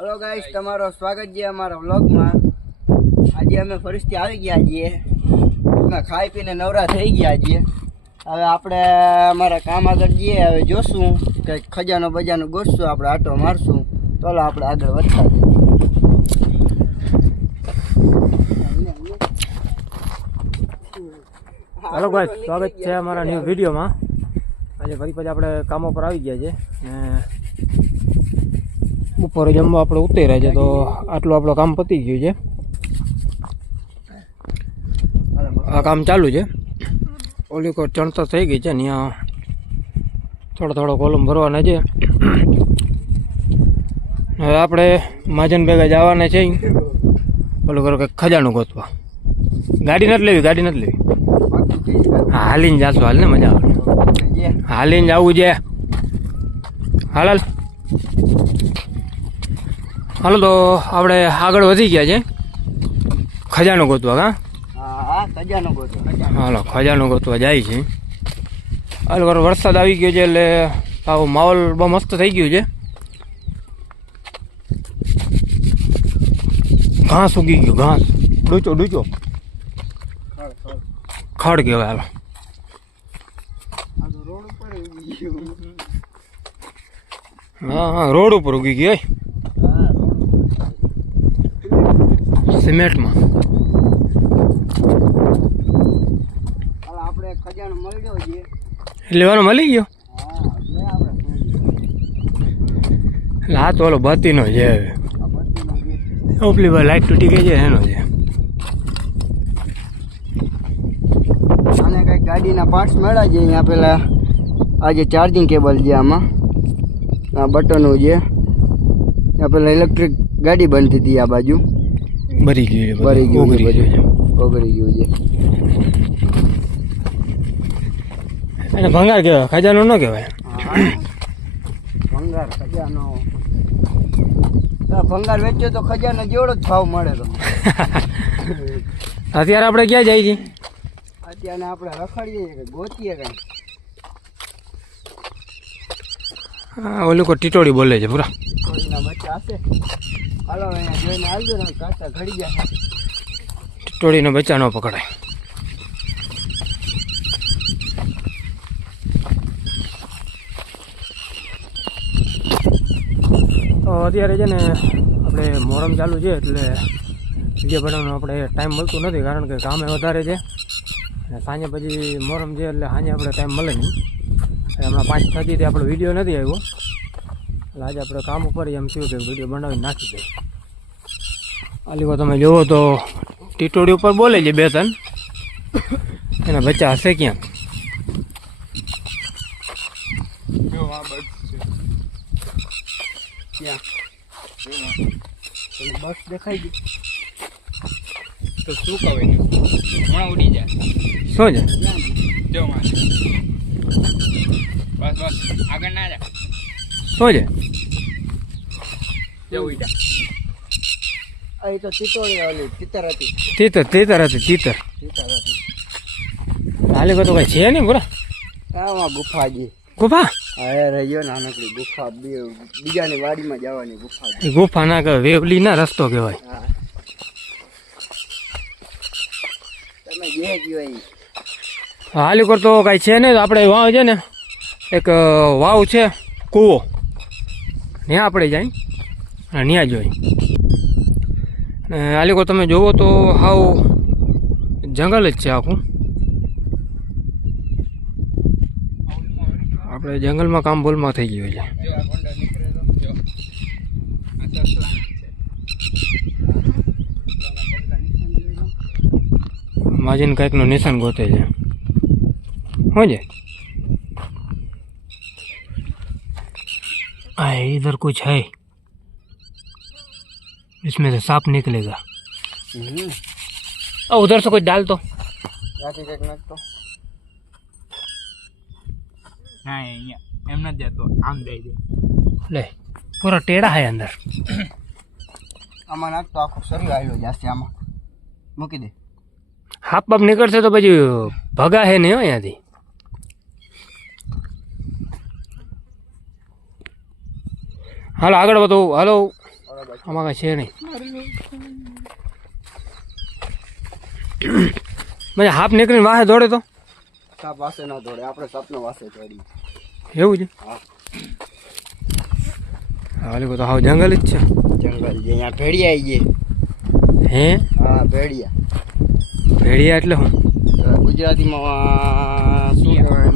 Hello guys તમારો સ્વાગત છે અમારા વ્લોગમાં આજે અમે ફરીથી આવી ગયા છીએ. અમે ખાઈ પીને નવરા થઈ ગયા છીએ. હવે આપણે અમારા કામ આગળ જઈએ. હવે જોશું. કે ખજાનો બજાનો ગોતશું આપણે આટો મારશું. ચાલો આપણે આગળ વધતા હેલો ભાઈ સ્વાગત છે અમારા ન્યૂ વિડીયોમાં આજે ફરી પછી આપણે કામો પર આવી ગયા છે બપોરે જમવા આપણે ઉતર્યા છે તો આટલું આપણું કામ પતી ગયું છે. આ કામ ચાલુ છે. ઓલી કોઈ ચણતર થઈ ગઈ છે ને ત્યાં થોડો થોડો કોલમ ભરવાના છે. હવે આપણે મહાજન ભેગા જવાના છે ઓલું કરો કે ખજાનું ગોતવા. ગાડી નથી લેવી ગાડી નથી લેવી. હા, હાલીને જાશું હાલ ને મજા આવે. હાલીને જવું છે. હાલ હાલ. હાલો તો આપણે આગળ વધી ગયા છે. ખજાનો ગોતવા હા હાલો ખજાનો ગોતવા જાય છે. હાલ વાર વરસાદ આવી ગયો છે એટલે આવો માહોલ બહુ મસ્ત થઈ ગયું છે. ઘાસ ઉગી ગયું ઘાસ. ડૂચો ડૂચો. ખડ કહેવાય હાલો. આ તો રોડ ઉપર ઉગી ગયું. હા હા રોડ ઉપર ઉગી ગઈ હોય હા રોડ સિમેન્ટમાં હાલ આપણે ખજાનો મળ્યો છે લેવાનો મળી ગયો? હા એટલે આપણે એટલે આ તો ઓલો બત્તીનો છે હવે. આ ભટ્ટીનો જે ઓપલી ભાઈ લાઈટ તૂટી ગઈ છે, એનો છે. આને કઈ ગાડીના પાર્ટ્સ મળ્યા છે અહીંયા પેલા. આ જે ચાર્જિંગ કેબલ છે આમાં. આ બટનો છે. ત્યાં પેલા ઇલેક્ટ્રિક ગાડી બનતી હતી આ બાજુ. ભરી ગયું છે ભરી ગયું છે બધું. ઓગળી ગયું છે. અને ભંગાર કહેવાય ખજાનો ન કહેવાય. ભંગાર ખજાનો. ભંગાર વેચ્યો તો ખજાનો જેવડો જ ભાવ મળે તો. અત્યારે આપણે ક્યાં જાય છે અત્યારે આપણે રખડીએ કે ગોતીએ કઈ. હા ઓલું કોઈ ટીટોડી બોલે છે પૂરા બચ્ચા હશે? હાલો જોઈને આવજો ને કાચા ઘડી ગયા ટીટોડીનો બચ્ચા ન પકડાય. અત્યારે છે ને આપણે મોરમ ચાલુ છે એટલે વીડિયો બનાવવાનો આપણે ટાઈમ મળતો નથી કારણ કે કામે વધારે છે. અને સાંજે પછી મોરમ છે એટલે સાંજે આપણે ટાઈમ મળે નહીં. હમણાં પાંચ થતી આપણો વીડિયો નથી આવ્યો. એટલે આજે આપણે કામ ઉપર એમ થયું કે વીડિયો બનાવીને નાખી દઈએ આલીકો તમે જોવો તો ટીટોડી ઉપર બોલે છે બે ત્રણ. એના બચ્ચા હશે પેલી બસ દેખાઈ ગઈ. તો શું કહે હમણાં ઉડી જાય. શું છે? જો બસ બસ. આગળ ના જા. શું છે જો ઉડ્યા આ એ તો તીતોળી ઓલી તીતર હતી. તીતર તીતર હતી તીતર. તીતર હતી. આલીકો તો કઈ છે નહીં પૂરા આમાં ગુફા છે ગુફા? હા રહ્યો નાનકડી ગુફા બે બીજાની વાડીમાં જવાની ગુફા ગુફા ના કહેવાય વેવલી ના રસ્તો કહેવાય. તમે જે કયો એ કરતો તો કાંઈ છે નહીં આપણે વાવ છે ને એક વાવ છે કૂવો. ત્યાં આપણે જાય. અને ત્યાં જોઈ અને આલીકોર તમે જોવો તો હાવ જંગલ જ છે આખું. આપણે જંગલમાં કામ ભૂલમાં થઈ ગયું છે. આ આ માજીને કંઈકનું નિશાન ગોતે છે. હોય आ इधर कुछ है इसमें से सांप निकलेगा હમ और उधर से कुछ डाल तो ત્યાંથી કંઈક નાખતો ના અહીંયા એમ નથી જતો આમ દઈ દે ले पूरा टेढ़ा है अंदर આમાં નાખતો આખો શરીર આવેલો જાસ્તી આમાં મૂકી દે હાફ બાપ નીકળશે તો પછી ભગા હે નહીં હો અહીંયાથી હાલો આગળ વધો. હાલો. આમાં કાંઈ છે નહીં. મને હાફ નીકળીને વાસે દોડે તો? સાપ વાસે ના દોડે આપણે સાપનો વાસે દોડી એવું છે? હા. હાલી તો હાવ જંગલ જ છે. જંગલ જે અહીંયા ભેડિયા આવી ગઈ હે? હા ભેડિયા ભેડિયા એટલે હું? ગુજરાતીમાં શું કહેવાય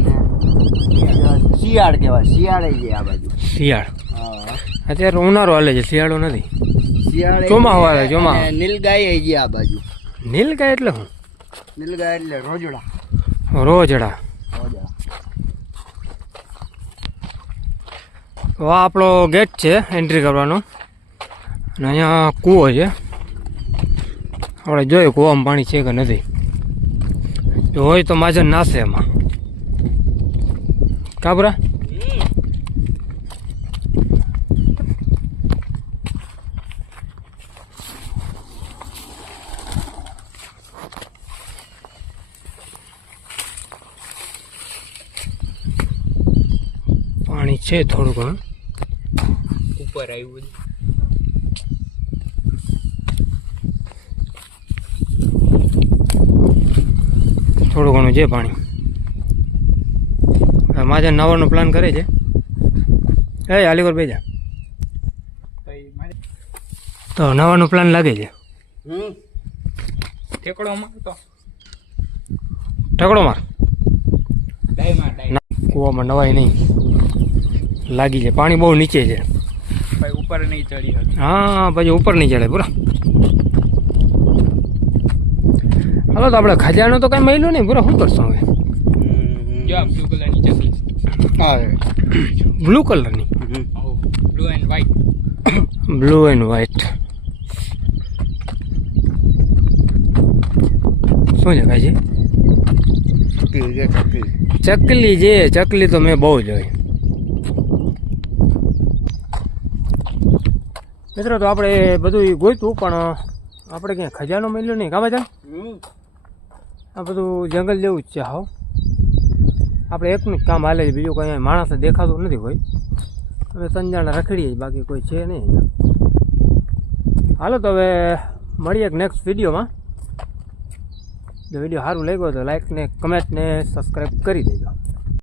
શિયાળ કહેવાય શિયાળ આવી જાય આ બાજુ. શિયાળ. અત્યારે ઉનાળો હાલે છે શિયાળો નથી. શિયાળ ચોમાહું ચોમાહું. નીલગાય આવી ગયા આ બાજુ. નીલગાય એટલે હું નીલગાય એટલે રોજડા. રોજડા. તો આ આપણો ગેટ છે એન્ટ્રી કરવાનો. અને અહીંયા કૂવો છે. આપણે જોઈએ કૂવામાં પાણી છે કે નથી. જો હોય તો માજન નાશે એમાં. કાબરા પાણી છે થોડું ઘણું ઉપર આવ્યું બધું. થોડું ઘણું છે પાણી. માજા નવાનો પ્લાન કરે છે. એ અલીગઢ બેજા તો નવાનો પ્લાન લાગે છે. ઠેકડો ઠકડો માર. ડાય માર કૂવામાં નવાય નહીં. લાગી છે. પાણી બહુ નીચે છે. પછી ઉપર નહીં ચડી હા પછી ઉપર નહીં ચડે પૂરા હાલો તો આપણે ખજાનો તો કાંઈ મળ્યું નહીં. પૂરા શું કરશો હવે? બ્લુ કલરની ચકલી હા બ્લુ કલરની blue and white blue and white શું છે કાજી ચકલી જે ચકલી તો મેં બહુ જોઈ. મિત્રો તો આપણે બધું ગોઈતું પણ આપણે ક્યાંય ખજાનો મળ્યો નહીં. કામ આ બધું જંગલ જેવું જ છે હાવ આપણે એકનું જ કામ હાલે છે બીજું કંઈ માણસ દેખાતું નથી કોઈ. અમે સંજાણા રખડીએ બાકી કોઈ છે નહીં અહીંયા. હાલો તો હવે મળીએ એક નેક્સ્ટ વિડીયોમાં. જો વીડિયો સારું લાગ્યો તો લાઈક ને કમેન્ટ ને સબસ્ક્રાઈબ કરી દેજો.